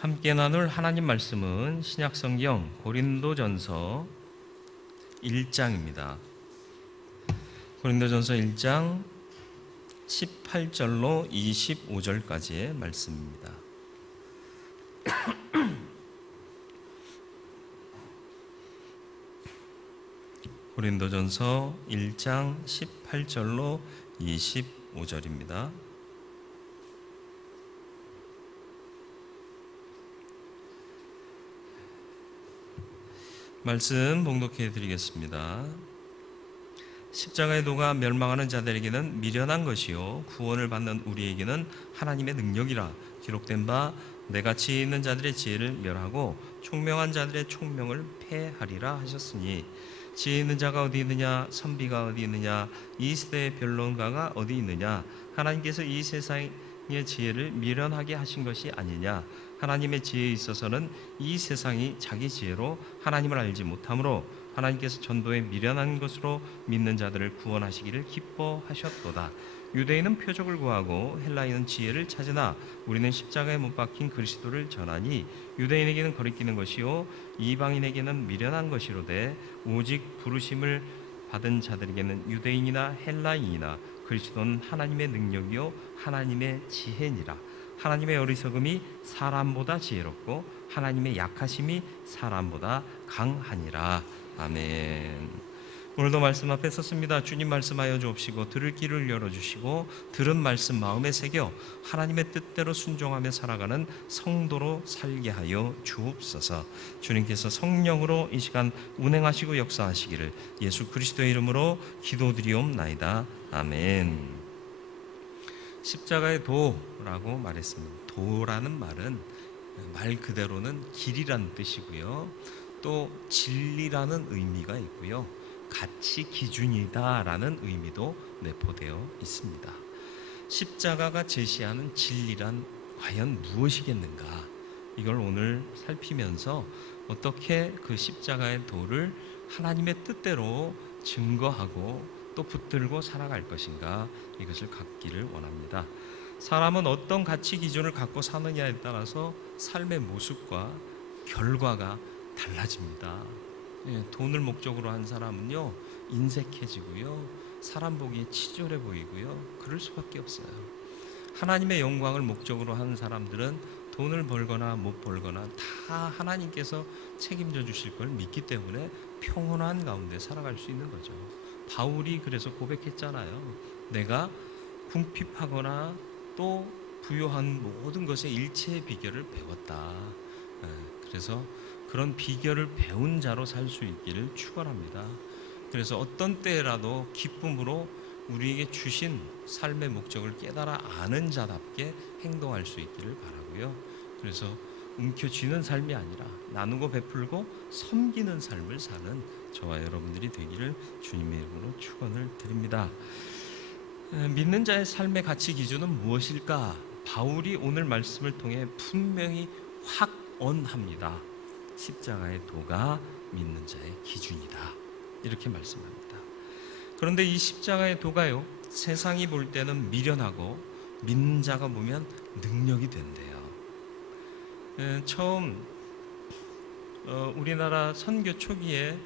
함께 나눌 하나님 말씀은 신약성경 고린도전서 1장입니다. 고린도전서 1장 18절로 25절까지의 말씀입니다. 고린도전서 1장 18절로 25절입니다. 말씀 봉독해 드리겠습니다. 십자가의 도가 멸망하는 자들에게는 미련한 것이요 구원을 받는 우리에게는 하나님의 능력이라. 기록된 바 내가 지혜 있는 자들의 지혜를 멸하고 총명한 자들의 총명을 패하리라 하셨으니, 지혜 있는 자가 어디 있느냐, 선비가 어디 있느냐, 이 시대의 변론가가 어디 있느냐. 하나님께서 이 세상의 지혜를 미련하게 하신 것이 아니냐. 하나님의 지혜에 있어서는 이 세상이 자기 지혜로 하나님을 알지 못하므로 하나님께서 전도에 미련한 것으로 믿는 자들을 구원하시기를 기뻐하셨도다. 유대인은 표적을 구하고 헬라인은 지혜를 찾으나 우리는 십자가에 못 박힌 그리스도를 전하니, 유대인에게는 거리끼는 것이요 이방인에게는 미련한 것이로되 오직 부르심을 받은 자들에게는 유대인이나 헬라인이나 그리스도는 하나님의 능력이요 하나님의 지혜니라. 하나님의 어리석음이 사람보다 지혜롭고 하나님의 약하심이 사람보다 강하니라. 아멘. 오늘도 말씀 앞에 섰습니다. 주님 말씀하여 주옵시고 들을 귀를 열어주시고 들은 말씀 마음에 새겨 하나님의 뜻대로 순종하며 살아가는 성도로 살게 하여 주옵소서. 주님께서 성령으로 이 시간 운행하시고 역사하시기를 예수 그리스도의 이름으로 기도드리옵나이다. 아멘. 십자가의 도라고 말했습니다. 도라는 말은 말 그대로는 길이란 뜻이고요, 또 진리라는 의미가 있고요, 가치 기준이다라는 의미도 내포되어 있습니다. 십자가가 제시하는 진리란 과연 무엇이겠는가? 이걸 오늘 살피면서 어떻게 그 십자가의 도를 하나님의 뜻대로 증거하고 또 붙들고 살아갈 것인가, 이것을 갖기를 원합니다. 사람은 어떤 가치 기준을 갖고 사느냐에 따라서 삶의 모습과 결과가 달라집니다. 돈을 목적으로 한 사람은요 인색해지고요, 사람 보기에 치졸해 보이고요, 그럴 수밖에 없어요. 하나님의 영광을 목적으로 하는 사람들은 돈을 벌거나 못 벌거나 다 하나님께서 책임져 주실 걸 믿기 때문에 평온한 가운데 살아갈 수 있는 거죠. 바울이 그래서 고백했잖아요. 내가 궁핍하거나 또 부요한 모든 것의 일체의 비결을 배웠다. 그래서 그런 비결을 배운 자로 살 수 있기를 축원합니다. 그래서 어떤 때라도 기쁨으로 우리에게 주신 삶의 목적을 깨달아 아는 자답게 행동할 수 있기를 바라고요. 그래서 움켜쥐는 삶이 아니라 나누고 베풀고 섬기는 삶을 사는 저와 여러분들이 되기를 주님의 이름으로 축원을 드립니다. 믿는 자의 삶의 가치 기준은 무엇일까? 바울이 오늘 말씀을 통해 분명히 확언합니다. 십자가의 도가 믿는 자의 기준이다, 이렇게 말씀합니다. 그런데 이 십자가의 도가요, 세상이 볼 때는 미련하고 믿는 자가 보면 능력이 된대요. 처음 우리나라 선교 초기에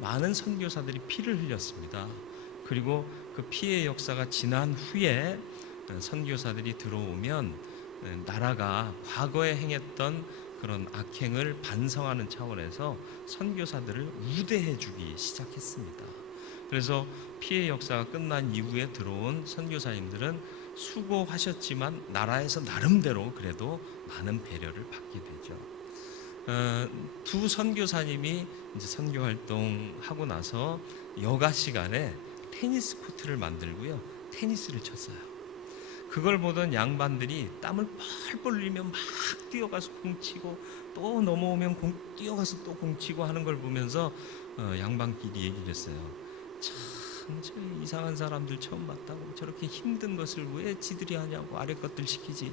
많은 선교사들이 피를 흘렸습니다. 그리고 그 피의 역사가 지난 후에 선교사들이 들어오면 나라가 과거에 행했던 그런 악행을 반성하는 차원에서 선교사들을 우대해 주기 시작했습니다. 그래서 피의 역사가 끝난 이후에 들어온 선교사님들은 수고하셨지만 나라에서 나름대로 그래도 많은 배려를 받게 되죠. 두 선교사님이 이제 선교 활동하고 나서 여가 시간에 테니스 코트를 만들고요, 테니스를 쳤어요. 그걸 보던 양반들이 땀을 펄펄 흘리며 막 뛰어가서 공 치고 또 넘어오면 뛰어가서 또 공 치고 하는 걸 보면서 양반끼리 얘기를 했어요. 참 저 이상한 사람들 처음 봤다고, 저렇게 힘든 것을 왜 지들이 하냐고 아래 것들 시키지.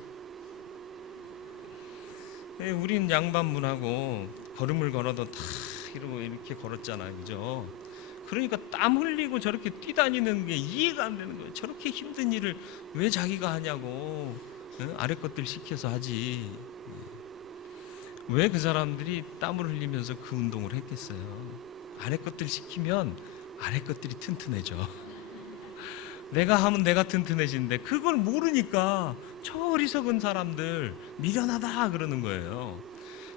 우린 양반문하고 걸음을 걸어도 다 이러고 이렇게 걸었잖아요, 그죠? 그러니까 땀 흘리고 저렇게 뛰다니는 게 이해가 안 되는 거예요. 저렇게 힘든 일을 왜 자기가 하냐고, 아래 것들 시켜서 하지. 왜 그 사람들이 땀을 흘리면서 그 운동을 했겠어요? 아래 것들 시키면 아래 것들이 튼튼해져. 내가 하면 내가 튼튼해지는데 그걸 모르니까 저 어리석은 사람들 미련하다 그러는 거예요.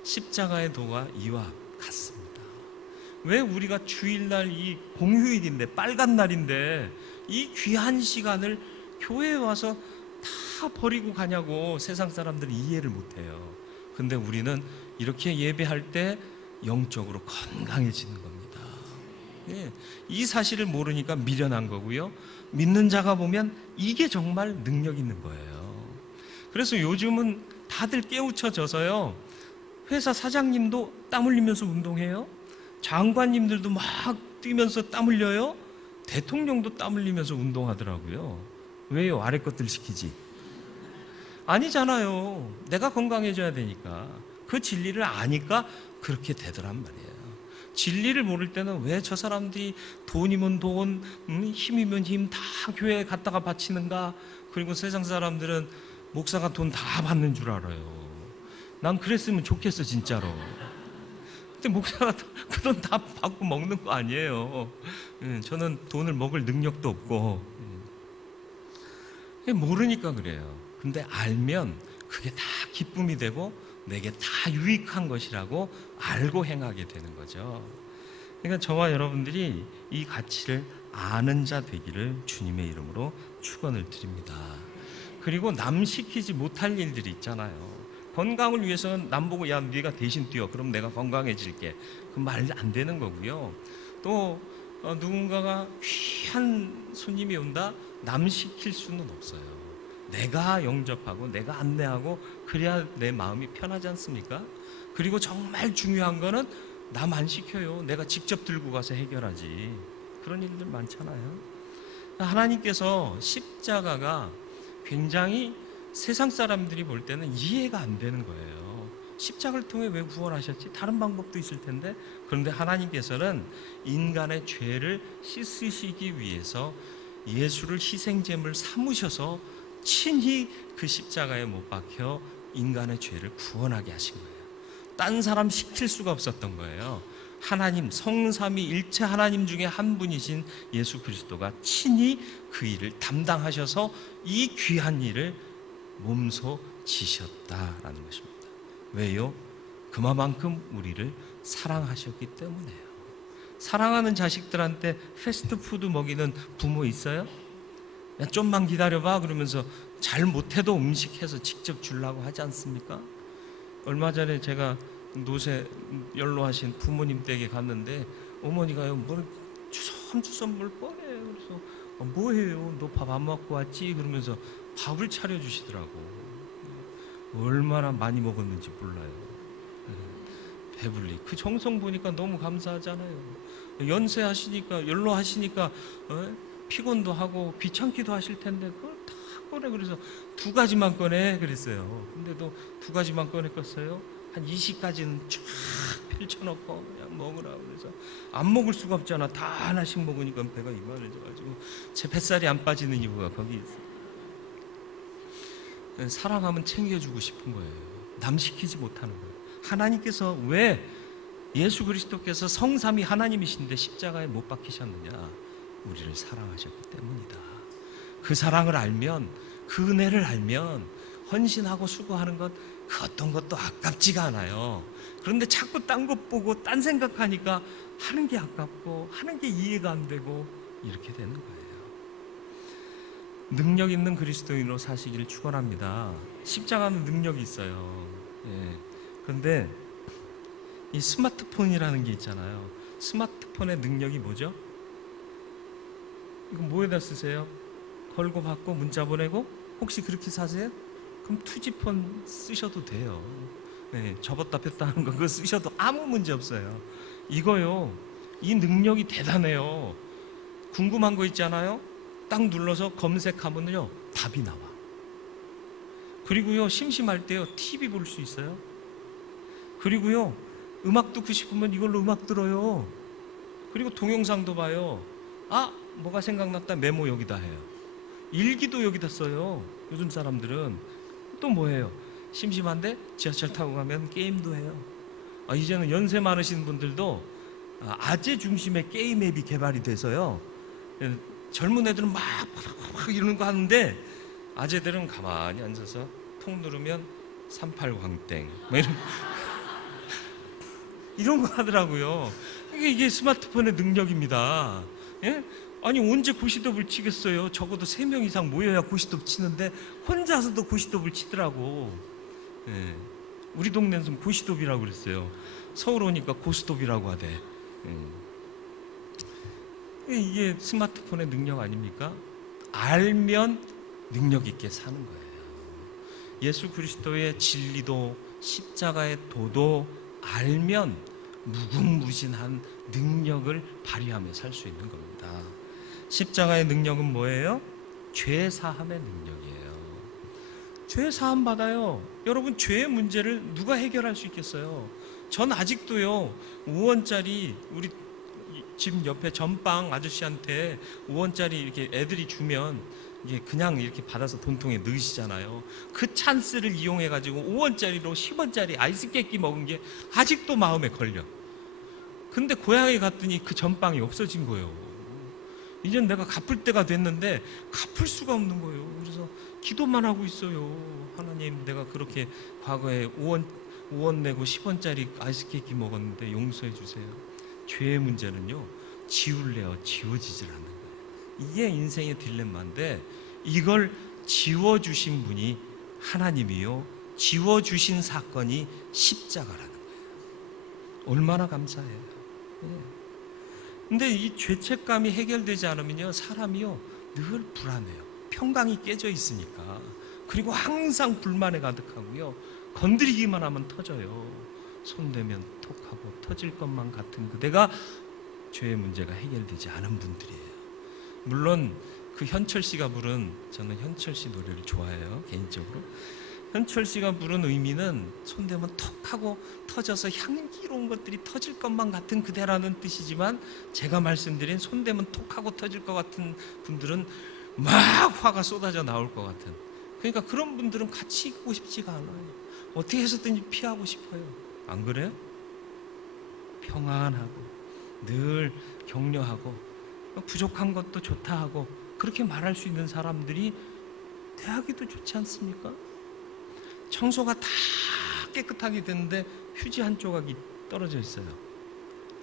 십자가의 도가 이와 같습니다. 왜 우리가 주일날 이 공휴일인데 빨간 날인데 이 귀한 시간을 교회에 와서 다 버리고 가냐고 세상 사람들이 이해를 못해요. 근데 우리는 이렇게 예배할 때 영적으로 건강해지는 겁니다. 예, 이 사실을 모르니까 미련한 거고요. 믿는 자가 보면 이게 정말 능력 있는 거예요. 그래서 요즘은 다들 깨우쳐져서요. 회사 사장님도 땀 흘리면서 운동해요. 장관님들도 막 뛰면서 땀 흘려요. 대통령도 땀 흘리면서 운동하더라고요. 왜요? 아래 것들 시키지. 아니잖아요. 내가 건강해져야 되니까. 그 진리를 아니까 그렇게 되더란 말이에요. 진리를 모를 때는 왜 저 사람들이 돈이면 돈, 힘이면 힘 다 교회에 갖다가 바치는가? 그리고 세상 사람들은 목사가 돈 다 받는 줄 알아요. 난 그랬으면 좋겠어 진짜로. 근데 목사가 그 돈 다 받고 먹는 거 아니에요. 저는 돈을 먹을 능력도 없고 모르니까 그래요. 근데 알면 그게 다 기쁨이 되고 내게 다 유익한 것이라고 알고 행하게 되는 거죠. 그러니까 저와 여러분들이 이 가치를 아는 자 되기를 주님의 이름으로 축원을 드립니다. 그리고 남 시키지 못할 일들이 있잖아요. 건강을 위해서는 남 보고 야 네가 대신 뛰어 그럼 내가 건강해질게 그 말 안 되는 거고요. 또 누군가가 귀한 손님이 온다 남 시킬 수는 없어요. 내가 영접하고 내가 안내하고 그래야 내 마음이 편하지 않습니까? 그리고 정말 중요한 거는 남 안 시켜요. 내가 직접 들고 가서 해결하지. 그런 일들 많잖아요. 하나님께서 십자가가 굉장히 세상 사람들이 볼 때는 이해가 안 되는 거예요. 십자가를 통해 왜 구원하셨지? 다른 방법도 있을 텐데. 그런데 하나님께서는 인간의 죄를 씻으시기 위해서 예수를 희생제물 삼으셔서 친히 그 십자가에 못 박혀 인간의 죄를 구원하게 하신 거예요. 딴 사람 시킬 수가 없었던 거예요. 하나님 성삼위 일체 하나님 중에 한 분이신 예수 그리스도가 친히 그 일을 담당하셔서 이 귀한 일을 몸소 지셨다라는 것입니다. 왜요? 그만큼 우리를 사랑하셨기 때문에요. 사랑하는 자식들한테 패스트푸드 먹이는 부모 있어요? 야, 좀만 기다려봐 그러면서 잘 못해도 음식 해서 직접 주려고 하지 않습니까? 얼마 전에 제가 노세 연로하신 부모님 댁에 갔는데 어머니가요 뭘 주섬주섬 뭘 꺼내요. 그래서 뭐해요? 너 밥 안 먹고 왔지? 그러면서 밥을 차려주시더라고. 얼마나 많이 먹었는지 몰라요. 배불리 그 정성 보니까 너무 감사하잖아요. 연세하시니까 연로하시니까 피곤도 하고 귀찮기도 하실 텐데 그걸 다 꺼내. 그래서 2가지만 꺼내 그랬어요. 근데도 2가지만 꺼냈겠어요? 한 20가지는 쫙 펼쳐놓고 그냥 먹으라고. 그래서 안 먹을 수가 없잖아. 다 하나씩 먹으니까 배가 이만해져가지고 제 뱃살이 안 빠지는 이유가 거기 있어요. 사랑하면 챙겨주고 싶은 거예요. 남 시키지 못하는 거예요. 하나님께서 왜 예수 그리스도께서 성삼위 하나님이신데 십자가에 못 박히셨느냐? 우리를 사랑하셨기 때문이다. 그 사랑을 알면, 그 은혜를 알면 헌신하고 수고하는 것 그 어떤 것도 아깝지가 않아요. 그런데 자꾸 딴 것 보고 딴 생각하니까 하는 게 아깝고 하는 게 이해가 안 되고 이렇게 되는 거예요. 능력 있는 그리스도인으로 사시기를 축원합니다. 십자가는 능력이 있어요. 예. 그런데 이 스마트폰이라는 게 있잖아요. 스마트폰의 능력이 뭐죠? 이거 뭐에다 쓰세요? 걸고 받고 문자 보내고? 혹시 그렇게 사세요? 그럼 투지폰 쓰셔도 돼요. 네, 접었다 폈다 하는 거 그거 쓰셔도 아무 문제 없어요. 이거요, 이 능력이 대단해요. 궁금한 거 있잖아요. 딱 눌러서 검색하면요 답이 나와. 그리고요 심심할 때요 TV 볼 수 있어요. 그리고요 음악 듣고 싶으면 이걸로 음악 들어요. 그리고 동영상도 봐요. 아 뭐가 생각났다 메모 여기다 해요. 일기도 여기다 써요. 요즘 사람들은 또 뭐해요? 심심한데 지하철 타고 가면 게임도 해요. 이제는 연세 많으신 분들도 아재 중심의 게임 앱이 개발이 돼서요. 젊은 애들은 막 이러는 거 하는데 아재들은 가만히 앉아서 통 누르면 38광땡 이런 거 하더라고요. 이게 스마트폰의 능력입니다. 예? 아니 언제 고시톱을 치겠어요. 적어도 3명 이상 모여야 고시톱 치는데 혼자서도 고시톱을 치더라고. 예. 우리 동네는 고시톱이라고 그랬어요. 서울 오니까 고스톱이라고 하대. 이게 스마트폰의 능력 아닙니까? 알면 능력 있게 사는 거예요. 예수 그리스도의 진리도 십자가의 도도 알면 무궁무진한 능력을 발휘하며 살 수 있는 겁니다. 십자가의 능력은 뭐예요? 죄 사함의 능력이에요. 죄 사함 받아요. 여러분, 죄의 문제를 누가 해결할 수 있겠어요? 전 아직도요, 5원짜리 우리 집 옆에 전빵 아저씨한테 5원짜리 이렇게 애들이 주면 이게 그냥 이렇게 받아서 돈통에 넣으시잖아요. 그 찬스를 이용해 가지고 5원짜리로 10원짜리 아이스 깨끼 먹은 게 아직도 마음에 걸려. 근데 고향에 갔더니 그 전빵이 없어진 거예요. 이젠 내가 갚을 때가 됐는데 갚을 수가 없는 거예요. 그래서 기도만 하고 있어요. 하나님, 내가 그렇게 과거에 5원 내고 10원짜리 아이스 깨끼 먹었는데 용서해 주세요. 죄의 문제는요, 지울래야 지워지질 않는 거예요. 이게 인생의 딜레마인데, 이걸 지워주신 분이 하나님이요, 지워주신 사건이 십자가라는 거예요. 얼마나 감사해요. 근데 이 죄책감이 해결되지 않으면요, 사람이요 늘 불안해요. 평강이 깨져 있으니까. 그리고 항상 불만에 가득하고요, 건드리기만 하면 터져요. 손대면 톡하고 터질 것만 같은 그대가 죄의 문제가 해결되지 않은 분들이에요. 물론 그 현철 씨가 부른, 저는 현철 씨 노래를 좋아해요, 개인적으로. 현철 씨가 부른 의미는 손대면 톡하고 터져서 향기로운 것들이 터질 것만 같은 그대라는 뜻이지만, 제가 말씀드린 손대면 톡하고 터질 것 같은 분들은 막 화가 쏟아져 나올 것 같은, 그러니까 그런 분들은 같이 있고 싶지가 않아요. 어떻게 해서든지 피하고 싶어요. 안 그래요? 평안하고 늘 격려하고 부족한 것도 좋다 하고 그렇게 말할 수 있는 사람들이 대하기도 좋지 않습니까? 청소가 다 깨끗하게 됐는데 휴지 한 조각이 떨어져 있어요.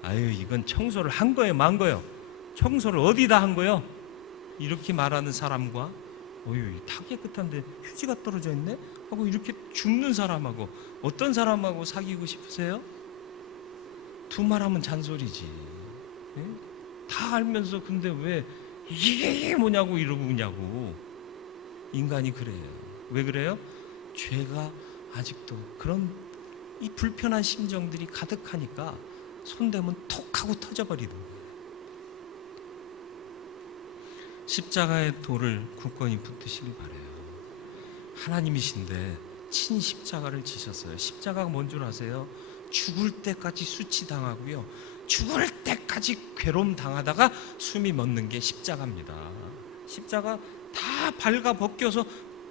아유, 이건 청소를 한 거예요, 만 거예요? 청소를 어디다 한 거예요? 이렇게 말하는 사람과, 어유, 다 깨끗한데 휴지가 떨어져 있네? 하고 이렇게 죽는 사람하고, 어떤 사람하고 사귀고 싶으세요? 두 말하면 잔소리지. 예? 다 알면서 근데 왜 이게 뭐냐고 이러고 그냐고. 인간이 그래요. 왜 그래요? 죄가 아직도 그런 이 불편한 심정들이 가득하니까 손대면 톡하고 터져버리는 거예요. 십자가의 돌을 굳건히 붙드시길 바라요. 하나님이신데 친 십자가를 지셨어요. 십자가가 뭔 줄 아세요? 죽을 때까지 수치당하고요, 죽을 때까지 괴로움 당하다가 숨이 멎는 게 십자가입니다. 십자가 다 발가 벗겨서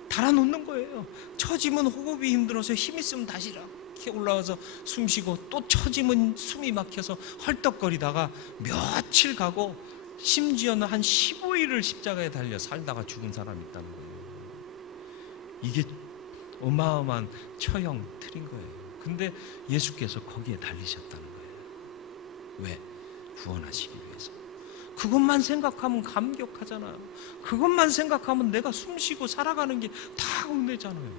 달아놓는 거예요. 처지면 호흡이 힘들어서 힘 있으면 다시 이렇게 올라와서 숨 쉬고, 또 처지면 숨이 막혀서 헐떡거리다가 며칠 가고, 심지어는 한 15일을 십자가에 달려 살다가 죽은 사람이 있다는 거예요. 이게 어마어마한 처형 틀인 거예요. 근데 예수께서 거기에 달리셨다는 거예요. 왜? 구원하시기 위해서. 그것만 생각하면 감격하잖아요. 그것만 생각하면 내가 숨쉬고 살아가는 게 다 흉내잖아요.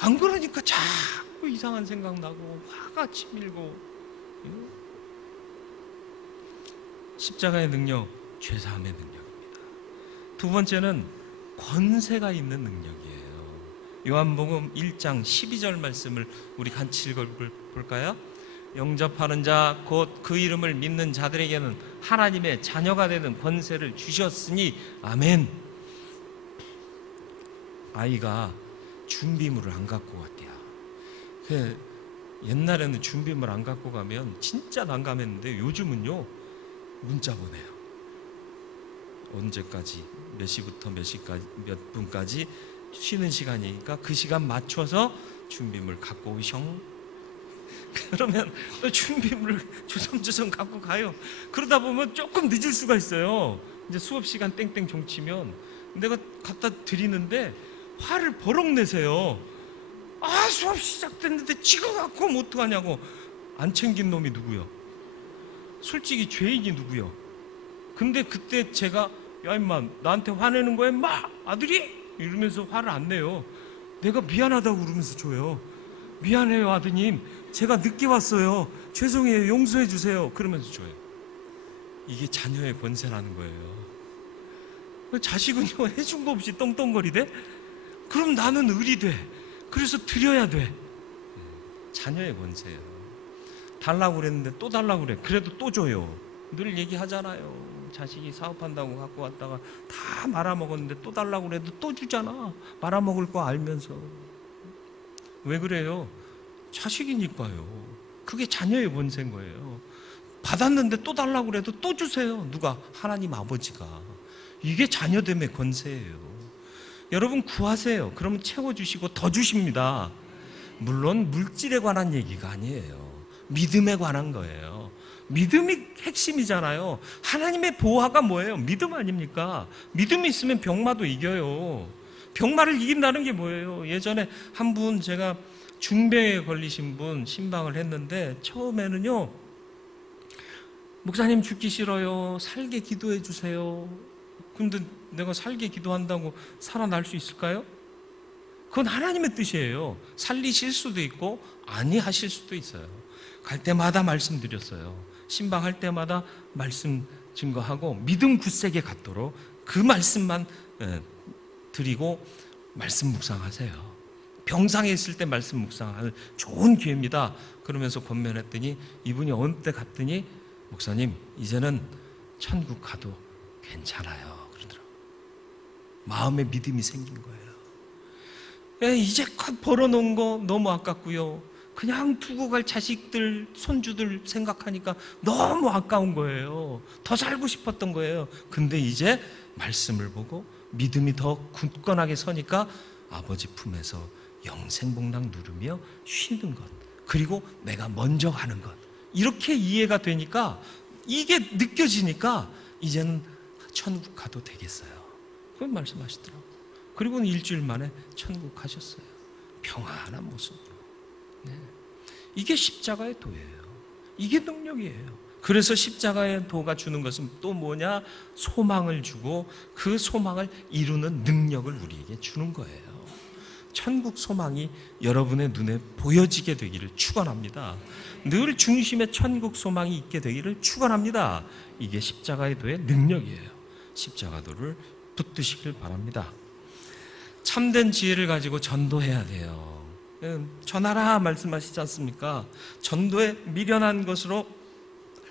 안 그러니까 자꾸 이상한 생각 나고 화가 치밀고. 십자가의 능력, 죄사함의 능력입니다. 두 번째는 권세가 있는 능력이에요. 요한복음 1장 12절 말씀을 우리 같이 읽어볼까요? 영접하는 자 곧 그 이름을 믿는 자들에게는 하나님의 자녀가 되는 권세를 주셨으니 아멘. 아이가 준비물을 안 갖고 왔대요. 옛날에는 준비물 안 갖고 가면 진짜 난감했는데, 요즘은요 문자 보내요. 언제까지, 몇 시부터 몇 시까지, 몇 분까지 쉬는 시간이니까 그 시간 맞춰서 준비물 갖고 오셩. 그러면 또 준비물을 주섬주섬 갖고 가요. 그러다 보면 조금 늦을 수가 있어요. 이제 수업 시간 땡땡 종치면 내가 갖다 드리는데 화를 버럭 내세요. 아, 수업 시작됐는데 지금 갖고 오면 어떡하냐고. 안 챙긴 놈이 누구요? 솔직히 죄인이 누구요? 근데 그때 제가 야 임마 나한테 화내는 거야 임마 아들이? 이러면서 화를 안 내요. 내가 미안하다고 그러면서 줘요. 미안해요 아드님, 제가 늦게 왔어요, 죄송해요, 용서해 주세요, 그러면서 줘요. 이게 자녀의 권세라는 거예요. 자식은요 해준 거 없이 떵떵거리대? 그럼 나는 을이 돼. 그래서 드려야 돼. 자녀의 권세예요. 달라고 그랬는데 또 달라고 그래. 그래도 또 줘요. 늘 얘기하잖아요. 자식이 사업한다고 갖고 왔다가 다 말아먹었는데 또 달라고 그래도 또 주잖아. 말아먹을 거 알면서. 왜 그래요? 자식이니까요. 그게 자녀의 권세인 거예요. 받았는데 또 달라고 그래도 또 주세요. 누가? 하나님 아버지가. 이게 자녀됨의 권세예요. 여러분 구하세요. 그러면 채워주시고 더 주십니다. 물론 물질에 관한 얘기가 아니에요. 믿음에 관한 거예요. 믿음이 핵심이잖아요. 하나님의 보화가 뭐예요? 믿음 아닙니까? 믿음이 있으면 병마도 이겨요. 병마를 이긴다는 게 뭐예요? 예전에 한 분, 제가 중병에 걸리신 분 신방을 했는데 처음에는요, 목사님 죽기 싫어요, 살게 기도해 주세요. 근데 내가 살게 기도한다고 살아날 수 있을까요? 그건 하나님의 뜻이에요. 살리실 수도 있고 아니하실 수도 있어요. 갈 때마다 말씀드렸어요. 신방할 때마다 말씀 증거하고 믿음 굳세게 갖도록 그 말씀만 드리고 말씀 묵상하세요. 병상에 있을 때 말씀 묵상할 좋은 기회입니다. 그러면서 권면했더니 이분이 어느 때 갔더니 목사님 이제는 천국 가도 괜찮아요 그러더라고요. 마음에 믿음이 생긴 거예요. 이제껏 벌어놓은 거 너무 아깝고요, 그냥 두고 갈 자식들, 손주들 생각하니까 너무 아까운 거예요. 더 살고 싶었던 거예요. 근데 이제 말씀을 보고 믿음이 더 굳건하게 서니까 아버지 품에서 영생복락 누르며 쉬는 것, 그리고 내가 먼저 가는 것, 이렇게 이해가 되니까, 이게 느껴지니까 이제는 천국 가도 되겠어요. 그건 말씀하시더라고요. 그리고는 일주일 만에 천국 가셨어요. 평안한 모습으로. 네. 이게 십자가의 도예요. 이게 능력이에요. 그래서 십자가의 도가 주는 것은 또 뭐냐? 소망을 주고 그 소망을 이루는 능력을 우리에게 주는 거예요. 천국 소망이 여러분의 눈에 보여지게 되기를 축원합니다. 늘 중심에 천국 소망이 있게 되기를 축원합니다. 이게 십자가의 도의 능력이에요. 십자가도를 붙드시길 바랍니다. 참된 지혜를 가지고 전도해야 돼요. 전하라 말씀하시지 않습니까? 전도에 미련한 것으로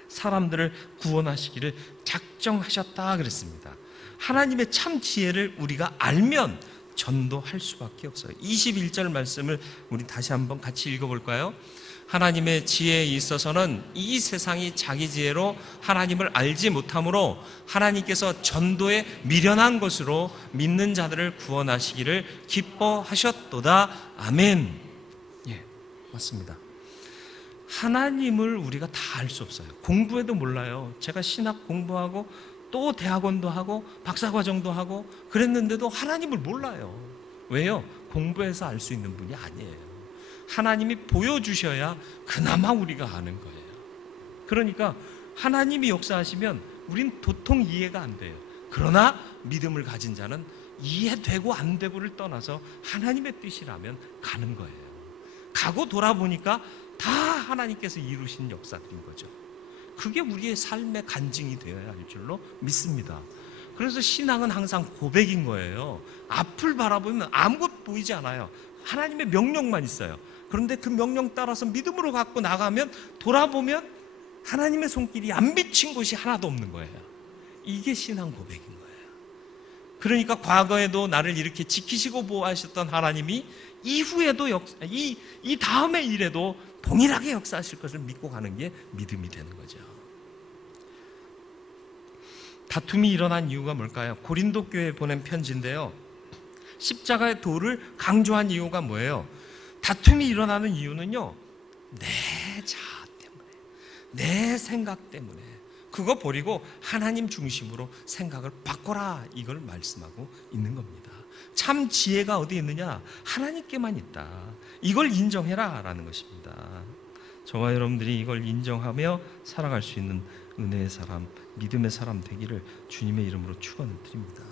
사람들을 구원하시기를 작정하셨다 그랬습니다. 하나님의 참 지혜를 우리가 알면 전도할 수밖에 없어요. 21절 말씀을 우리 다시 한번 같이 읽어볼까요? 하나님의 지혜에 있어서는 이 세상이 자기 지혜로 하나님을 알지 못하므로 하나님께서 전도에 미련한 것으로 믿는 자들을 구원하시기를 기뻐하셨도다. 아멘. 예, 맞습니다. 하나님을 우리가 다 알 수 없어요. 공부해도 몰라요. 제가 신학 공부하고 또 대학원도 하고 박사과정도 하고 그랬는데도 하나님을 몰라요. 왜요? 공부해서 알 수 있는 분이 아니에요. 하나님이 보여주셔야 그나마 우리가 아는 거예요. 그러니까 하나님이 역사하시면 우린 도통 이해가 안 돼요. 그러나 믿음을 가진 자는 이해되고 안 되고를 떠나서 하나님의 뜻이라면 가는 거예요. 가고 돌아보니까 다 하나님께서 이루신 역사들인 거죠. 그게 우리의 삶의 간증이 되어야 할 줄로 믿습니다. 그래서 신앙은 항상 고백인 거예요. 앞을 바라보면 아무것도 보이지 않아요. 하나님의 명령만 있어요. 그런데 그 명령 따라서 믿음으로 갖고 나가면 돌아보면 하나님의 손길이 안 비친 곳이 하나도 없는 거예요. 이게 신앙 고백인 거예요. 그러니까 과거에도 나를 이렇게 지키시고 보호하셨던 하나님이 이후에도 이 다음의 일에도 동일하게 역사하실 것을 믿고 가는 게 믿음이 되는 거죠. 다툼이 일어난 이유가 뭘까요? 고린도 교회에 보낸 편지인데요, 십자가의 도를 강조한 이유가 뭐예요? 다툼이 일어나는 이유는요, 내 자아 때문에, 내 생각 때문에. 그거 버리고 하나님 중심으로 생각을 바꿔라, 이걸 말씀하고 있는 겁니다. 참 지혜가 어디 있느냐? 하나님께만 있다. 이걸 인정해라 라는 것입니다. 저와 여러분들이 이걸 인정하며 살아갈 수 있는 은혜의 사람, 믿음의 사람 되기를 주님의 이름으로 축원을 드립니다.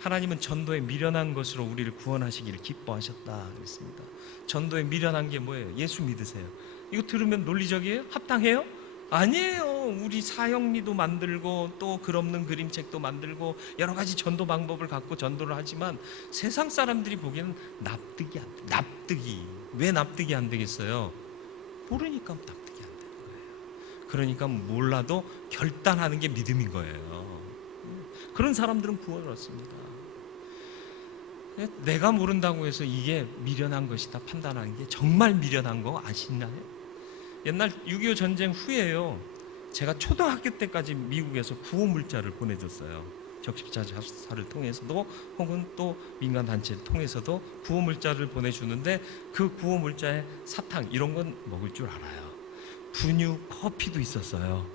하나님은 전도에 미련한 것으로 우리를 구원하시기를 기뻐하셨다 그랬습니다. 전도에 미련한 게 뭐예요? 예수 믿으세요. 이거 들으면 논리적이에요? 합당해요? 아니에요. 우리 사형리도 만들고 또 글 없는 그림책도 만들고 여러 가지 전도 방법을 갖고 전도를 하지만 세상 사람들이 보기에는 납득이 안 돼. 납득이. 왜 납득이 안 되겠어요? 모르니까 납득이 안 되는 거예요. 그러니까 몰라도 결단하는 게 믿음인 거예요. 그런 사람들은 구원을 얻습니다. 내가 모른다고 해서 이게 미련한 것이다 판단하는 게 정말 미련한 거 아시나요? 옛날 6.25 전쟁 후에요, 제가 초등학교 때까지 미국에서 구호 물자를 보내줬어요. 적십자사를 통해서도 혹은 또 민간 단체를 통해서도 구호 물자를 보내주는데, 그 구호 물자에 사탕 이런 건 먹을 줄 알아요. 분유, 커피도 있었어요.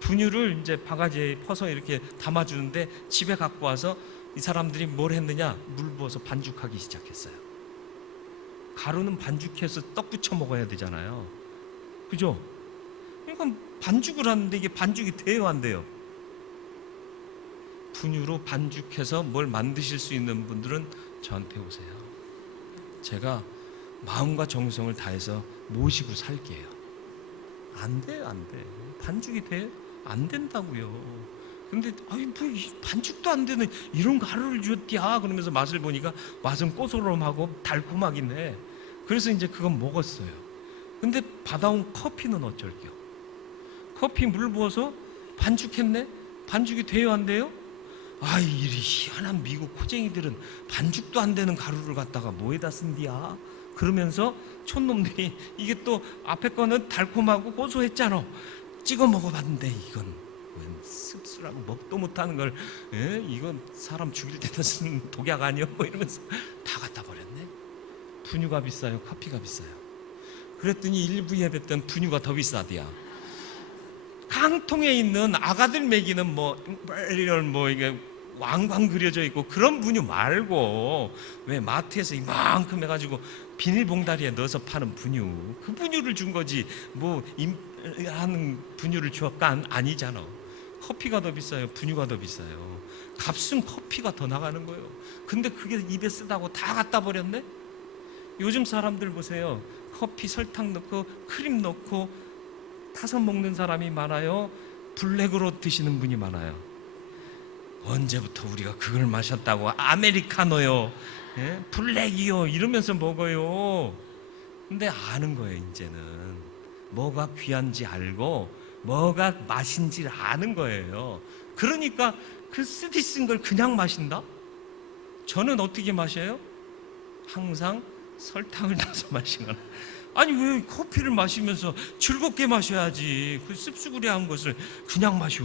분유를 이제 바가지에 퍼서 이렇게 담아주는데 집에 갖고 와서 이 사람들이 뭘 했느냐? 물 부어서 반죽하기 시작했어요. 가루는 반죽해서 떡 부쳐 먹어야 되잖아요. 그죠? 그러니까 반죽을 하는데 이게 반죽이 돼요, 안 돼요? 분유로 반죽해서 뭘 만드실 수 있는 분들은 저한테 오세요. 제가 마음과 정성을 다해서 모시고 살게요. 안 돼요, 안 돼. 반죽이 돼? 안 된다고요. 근데 아니 뭐 반죽도 안 되는 이런 가루를 줬디야 그러면서 맛을 보니까 맛은 고소름하고 달콤하긴 해. 그래서 이제 그건 먹었어요. 근데 받아온 커피는 어쩔게요? 커피 물 부어서 반죽했네? 반죽이 돼요, 안 돼요? 아, 이리 희한한 미국 코쟁이들은 반죽도 안 되는 가루를 갖다가 뭐에다 쓴디야? 그러면서 촌놈들이 이게 또 앞에 거는 달콤하고 고소했잖아. 찍어 먹어봤는데 이건 웬 씁쓸하고 먹도 못하는 걸, 이건 사람 죽일 때다 쓰는 독약 아니야? 뭐 이러면서 다 갖다 버렸네. 분유가 비싸요, 커피가 비싸요? 그랬더니 일부 예배 때는 분유가 더 비싸디야. 강통에 있는 아가들 먹이는 이런 이게 왕광 그려져 있고 그런 분유 말고, 왜 마트에서 이만큼 해가지고 비닐봉다리에 넣어서 파는 분유, 그 분유를 준 거지 하는 분유를 주었까? 아니잖아. 커피가 더 비싸요, 분유가 더 비싸요. 값은 커피가 더 나가는 거예요. 근데 그게 입에 쓰다고 다 갖다 버렸네? 요즘 사람들 보세요. 커피 설탕 넣고 크림 넣고 타서 먹는 사람이 많아요? 블랙으로 드시는 분이 많아요? 언제부터 우리가 그걸 마셨다고? 아메리카노요, 블랙이요 이러면서 먹어요. 근데 아는 거예요. 이제는 뭐가 귀한지 알고 뭐가 맛인지 아는 거예요. 그러니까 그 쓰디 쓴 걸 그냥 마신다? 저는 어떻게 마셔요? 항상 설탕을 넣어서 마시거나. 아니 왜 커피를 마시면서 즐겁게 마셔야지, 그 씁쓸구리한 것을 그냥 마셔.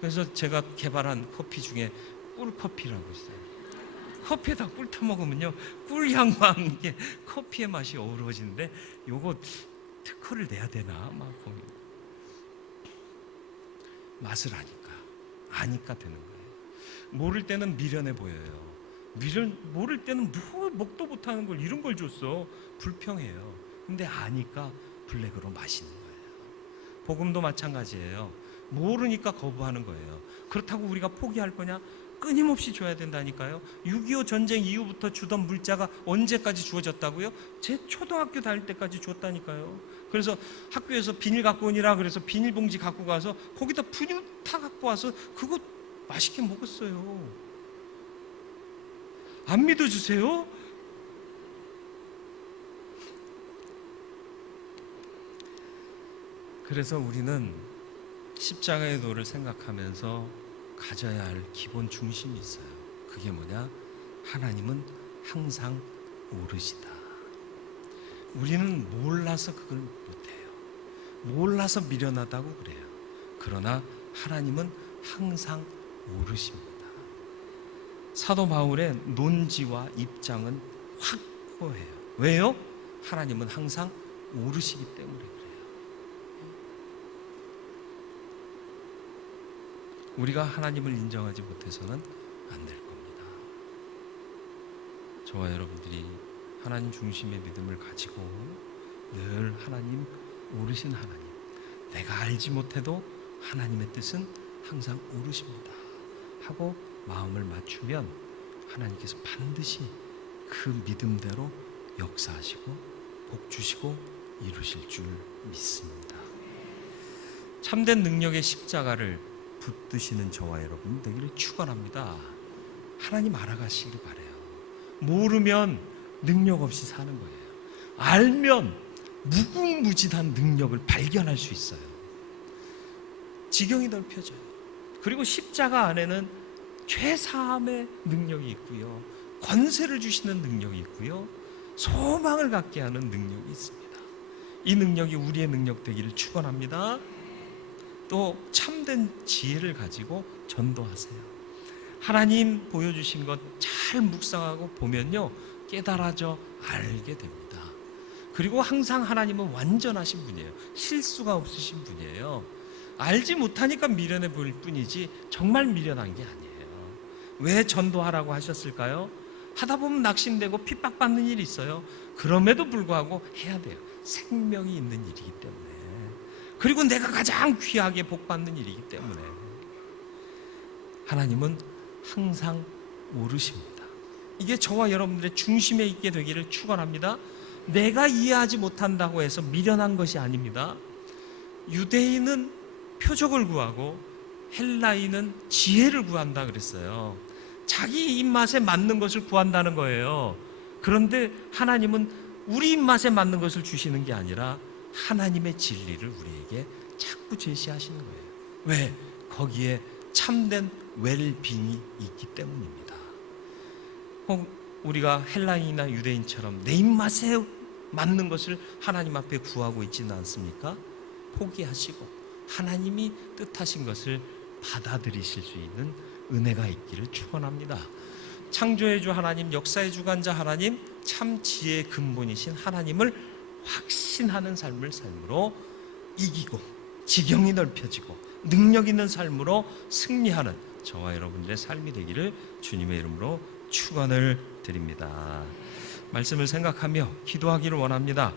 그래서 제가 개발한 커피 중에 꿀커피라고 있어요. 커피에다 꿀 타먹으면요, 꿀향과 함께 커피의 맛이 어우러지는데, 요거 특허를 내야 되나 막 고민. 맛을 아니까 되는 거예요. 모를 때는 미련해 보여요. 모를 때는 먹도 못하는 걸 이런 걸 줬어. 불평해요. 근데 아니까 블랙으로 마시는 거예요. 복음도 마찬가지예요. 모르니까 거부하는 거예요. 그렇다고 우리가 포기할 거냐? 끊임없이 줘야 된다니까요. 6.25 전쟁 이후부터 주던 물자가 언제까지 주어졌다고요? 제 초등학교 다닐 때까지 줬다니까요. 그래서 학교에서 비닐 갖고 오니라 그래서 비닐봉지 갖고 가서 거기다 분유 타 갖고 와서 그거 맛있게 먹었어요. 안 믿어주세요? 그래서 우리는 십자가의 도를 생각하면서 가져야 할 기본 중심이 있어요. 그게 뭐냐? 하나님은 항상 오르시다. 우리는 몰라서 그걸 못해요. 몰라서 미련하다고 그래요. 그러나 하나님은 항상 오르십니다. 사도 바울의 논지와 입장은 확고해요. 왜요? 하나님은 항상 오르시기 때문에 그래요. 우리가 하나님을 인정하지 못해서는 안 될 겁니다. 저와 여러분들이 하나님 중심의 믿음을 가지고 늘 하나님, 오르신 하나님, 내가 알지 못해도 하나님의 뜻은 항상 오르십니다 하고 마음을 맞추면 하나님께서 반드시 그 믿음대로 역사하시고 복 주시고 이루실 줄 믿습니다. 참된 능력의 십자가를 붙드시는 저와 여러분 되기를 축원합니다. 하나님 알아가시길 바라요. 모르면 능력 없이 사는 거예요. 알면 무궁무진한 능력을 발견할 수 있어요. 지경이 넓혀져요. 그리고 십자가 안에는 죄사함의 능력이 있고요, 권세를 주시는 능력이 있고요, 소망을 갖게 하는 능력이 있습니다. 이 능력이 우리의 능력 되기를 축원합니다. 또 참된 지혜를 가지고 전도하세요. 하나님 보여주신 것 잘 묵상하고 보면요, 깨달아져 알게 됩니다. 그리고 항상 하나님은 완전하신 분이에요. 실수가 없으신 분이에요. 알지 못하니까 미련해 보일 뿐이지 정말 미련한 게 아니에요. 왜 전도하라고 하셨을까요? 하다 보면 낙심되고 핍박받는 일이 있어요. 그럼에도 불구하고 해야 돼요. 생명이 있는 일이기 때문에, 그리고 내가 가장 귀하게 복받는 일이기 때문에 하나님은 항상 오르십니다. 이게 저와 여러분들의 중심에 있게 되기를 축원합니다. 내가 이해하지 못한다고 해서 미련한 것이 아닙니다. 유대인은 표적을 구하고 헬라인은 지혜를 구한다 그랬어요. 자기 입맛에 맞는 것을 구한다는 거예요. 그런데 하나님은 우리 입맛에 맞는 것을 주시는 게 아니라 하나님의 진리를 우리에게 자꾸 제시하시는 거예요. 왜? 거기에 참된 웰빙이 있기 때문입니다. 혹 우리가 헬라인이나 유대인처럼 내 입맛에 맞는 것을 하나님 앞에 구하고 있지는 않습니까? 포기하시고 하나님이 뜻하신 것을 받아들이실 수 있는 은혜가 있기를 축원합니다. 창조의 주 하나님, 역사의 주관자 하나님, 참 지혜의 근본이신 하나님을 확신하는 삶을 삶으로 이기고 지경이 넓혀지고 능력 있는 삶으로 승리하는 저와 여러분들의 삶이 되기를 주님의 이름으로 축원을 드립니다. 말씀을 생각하며 기도하기를 원합니다.